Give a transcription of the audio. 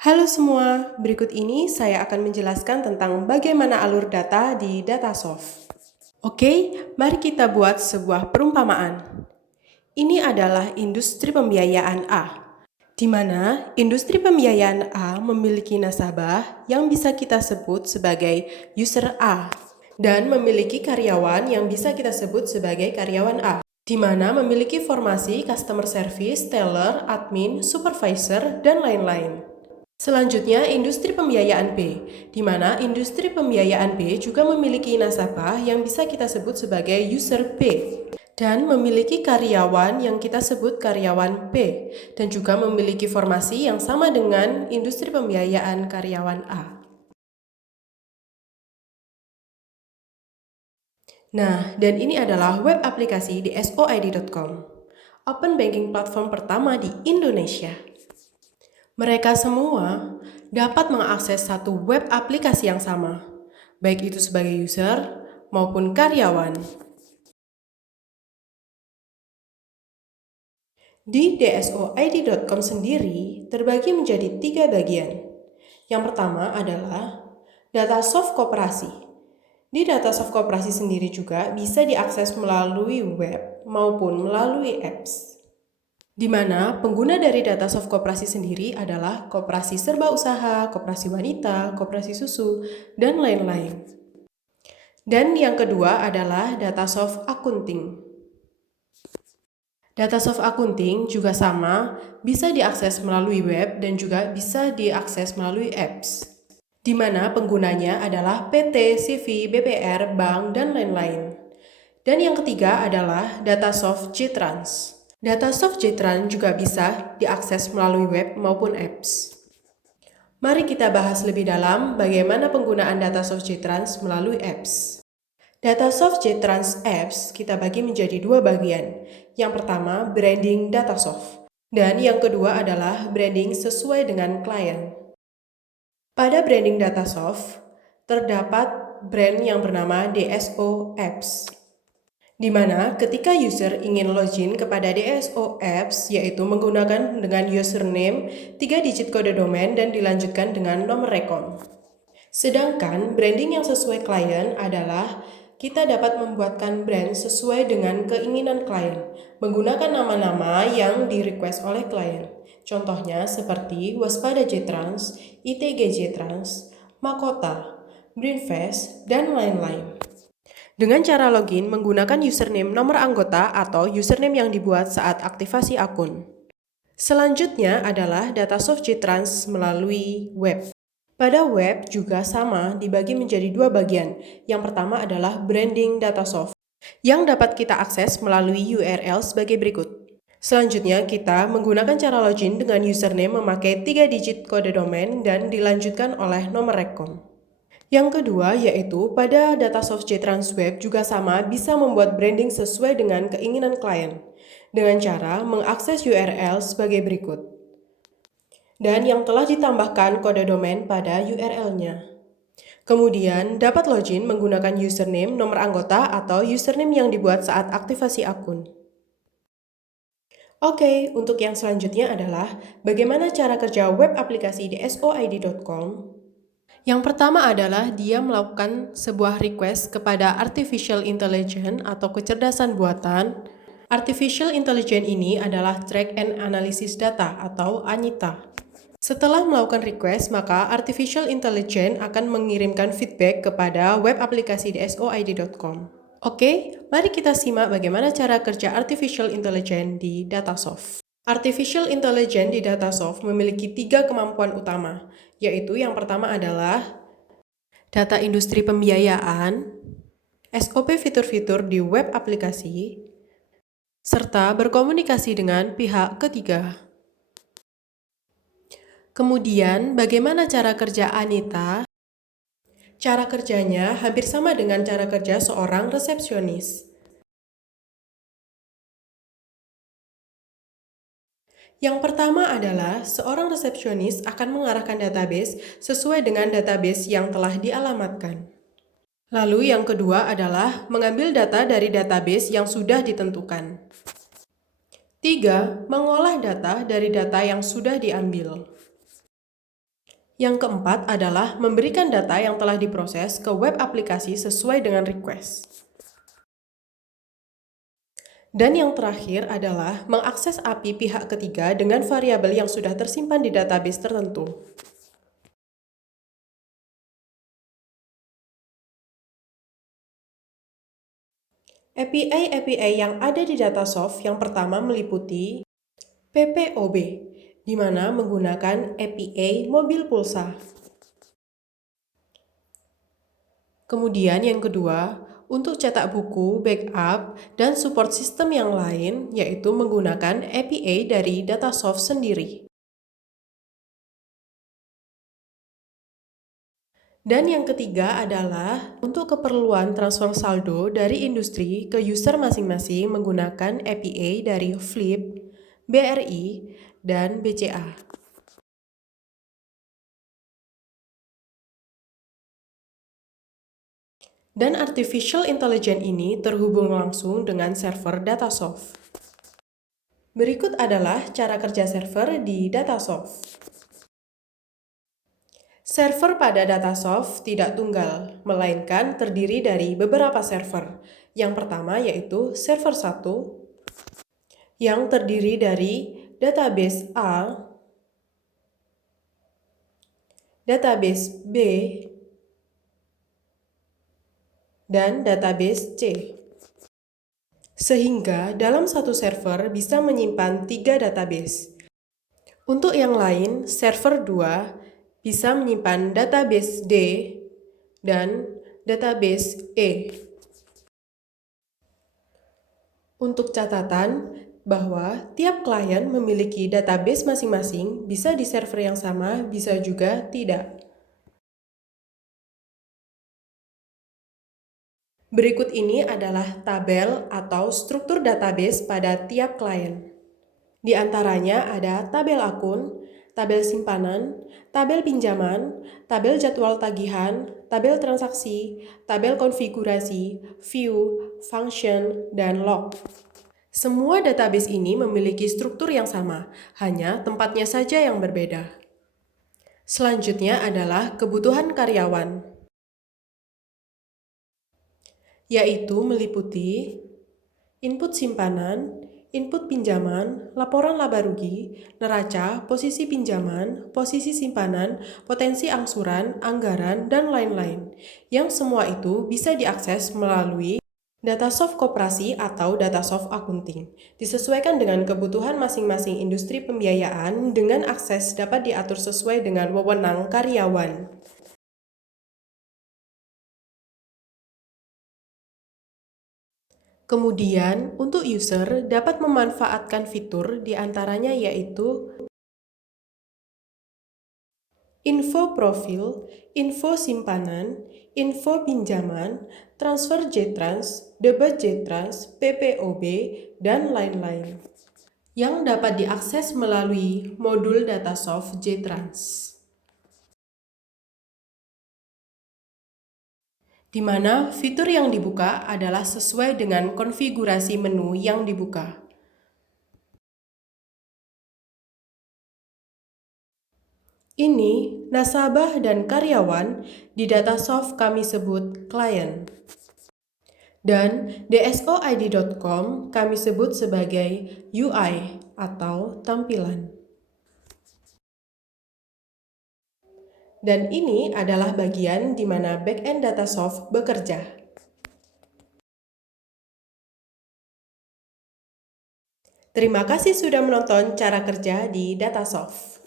Halo semua, berikut ini saya akan menjelaskan tentang bagaimana alur data di Datasoft. Oke, mari kita buat sebuah perumpamaan. Ini adalah industri pembiayaan A, di mana industri pembiayaan A memiliki nasabah yang bisa kita sebut sebagai user A, dan memiliki karyawan yang bisa kita sebut sebagai karyawan A, di mana memiliki formasi customer service, teller, admin, supervisor, dan lain-lain. Selanjutnya, industri pembiayaan B, di mana industri pembiayaan B juga memiliki nasabah yang bisa kita sebut sebagai user B dan memiliki karyawan yang kita sebut karyawan B dan juga memiliki formasi yang sama dengan industri pembiayaan karyawan A. Nah, dan ini adalah web aplikasi di soid.com, open banking platform pertama di Indonesia. Mereka semua dapat mengakses satu web aplikasi yang sama, baik itu sebagai user maupun karyawan. Di dsoid.com sendiri terbagi menjadi 3 bagian. Yang pertama adalah Datasoft Koperasi. Di Datasoft Koperasi sendiri juga bisa diakses melalui web maupun melalui apps, di mana pengguna dari Datasoft Koperasi sendiri adalah koperasi serba usaha, koperasi wanita, koperasi susu, dan lain-lain. Dan yang kedua adalah Datasoft Accounting. Datasoft Accounting juga sama, bisa diakses melalui web dan juga bisa diakses melalui apps, di mana penggunanya adalah PT, CV, BPR, bank, dan lain-lain. Dan yang ketiga adalah Datasoft JTrans. Datasoft JTrans juga bisa diakses melalui web maupun apps. Mari kita bahas lebih dalam bagaimana penggunaan Datasoft JTrans melalui apps. Datasoft JTrans Apps kita bagi menjadi 2 bagian. Yang pertama, branding Datasoft. Dan yang kedua adalah branding sesuai dengan klien. Pada branding Datasoft, terdapat brand yang bernama DSO Apps, di mana ketika user ingin login kepada DSO Apps, yaitu menggunakan dengan username 3 digit kode domain dan dilanjutkan dengan nomor rekon. Sedangkan branding yang sesuai klien adalah kita dapat membuatkan brand sesuai dengan keinginan klien, menggunakan nama-nama yang di-request oleh klien. Contohnya seperti Waspada JTrans, ITG JTrans, Makota, Brinvest, dan lain-lain. Dengan cara login menggunakan username nomor anggota atau username yang dibuat saat aktivasi akun. Selanjutnya adalah Datasoft JTrans melalui web. Pada web juga sama dibagi menjadi 2 bagian. Yang pertama adalah branding Datasoft, yang dapat kita akses melalui URL sebagai berikut. Selanjutnya kita menggunakan cara login dengan username memakai 3 digit kode domain dan dilanjutkan oleh nomor rekon. Yang kedua yaitu pada Datasoft JTrans Web juga sama bisa membuat branding sesuai dengan keinginan klien dengan cara mengakses URL sebagai berikut, dan yang telah ditambahkan kode domain pada URL-nya. Kemudian dapat login menggunakan username nomor anggota atau username yang dibuat saat aktivasi akun. Oke, untuk yang selanjutnya adalah bagaimana cara kerja web aplikasi di soid.com. Yang pertama adalah dia melakukan sebuah request kepada Artificial Intelligence atau kecerdasan buatan. Artificial Intelligence ini adalah Track and Analysis Data atau ANITA. Setelah melakukan request, maka Artificial Intelligence akan mengirimkan feedback kepada web aplikasi di soid.com. Oke, mari kita simak bagaimana cara kerja Artificial Intelligence di Datasoft. Artificial Intelligence di Datasoft memiliki 3 kemampuan utama, yaitu yang pertama adalah data industri pembiayaan, SOP fitur-fitur di web aplikasi, serta berkomunikasi dengan pihak ketiga. Kemudian, bagaimana cara kerja Anita? Cara kerjanya hampir sama dengan cara kerja seorang resepsionis. Yang pertama adalah seorang resepsionis akan mengarahkan database sesuai dengan database yang telah dialamatkan. Lalu yang kedua adalah mengambil data dari database yang sudah ditentukan. 3. Mengolah data dari data yang sudah diambil. Yang keempat adalah memberikan data yang telah diproses ke web aplikasi sesuai dengan request. Dan yang terakhir adalah mengakses API pihak ketiga dengan variabel yang sudah tersimpan di database tertentu. API yang ada di Datasoft yang pertama meliputi PPOB, di mana menggunakan API mobil pulsa. Kemudian yang kedua, untuk cetak buku, backup, dan support sistem yang lain, yaitu menggunakan API dari Datasoft sendiri. Dan yang ketiga adalah untuk keperluan transfer saldo dari industri ke user masing-masing menggunakan API dari Flip, BRI, dan BCA. Dan artificial intelligence ini terhubung langsung dengan server Datasoft. Berikut adalah cara kerja server di Datasoft. Server pada Datasoft tidak tunggal, melainkan terdiri dari beberapa server. Yang pertama yaitu server 1, yang terdiri dari database A, database B, dan database C. Sehingga dalam satu server bisa menyimpan 3 database. Untuk yang lain, server 2 bisa menyimpan database D dan database E. Untuk catatan, bahwa tiap klien memiliki database masing-masing, bisa di server yang sama, bisa juga tidak. Berikut ini adalah tabel atau struktur database pada tiap klien. Di antaranya ada tabel akun, tabel simpanan, tabel pinjaman, tabel jadwal tagihan, tabel transaksi, tabel konfigurasi, view, function, dan log. Semua database ini memiliki struktur yang sama, hanya tempatnya saja yang berbeda. Selanjutnya adalah kebutuhan karyawan, yaitu meliputi input simpanan, input pinjaman, laporan laba rugi, neraca, posisi pinjaman, posisi simpanan, potensi angsuran, anggaran, dan lain-lain. Yang semua itu bisa diakses melalui Datasoft Koperasi atau Datasoft Accounting. Disesuaikan dengan kebutuhan masing-masing industri pembiayaan dengan akses dapat diatur sesuai dengan wewenang karyawan. Kemudian, untuk user dapat memanfaatkan fitur diantaranya yaitu info profil, info simpanan, info pinjaman, transfer JTrans, debit JTrans, PPOB, dan lain-lain yang dapat diakses melalui modul Datasoft JTrans. Di mana fitur yang dibuka adalah sesuai dengan konfigurasi menu yang dibuka. Ini nasabah dan karyawan di Datasoft kami sebut klien. Dan dsoid.com kami sebut sebagai UI atau tampilan. Dan ini adalah bagian di mana backend Datasoft bekerja. Terima kasih sudah menonton cara kerja di Datasoft.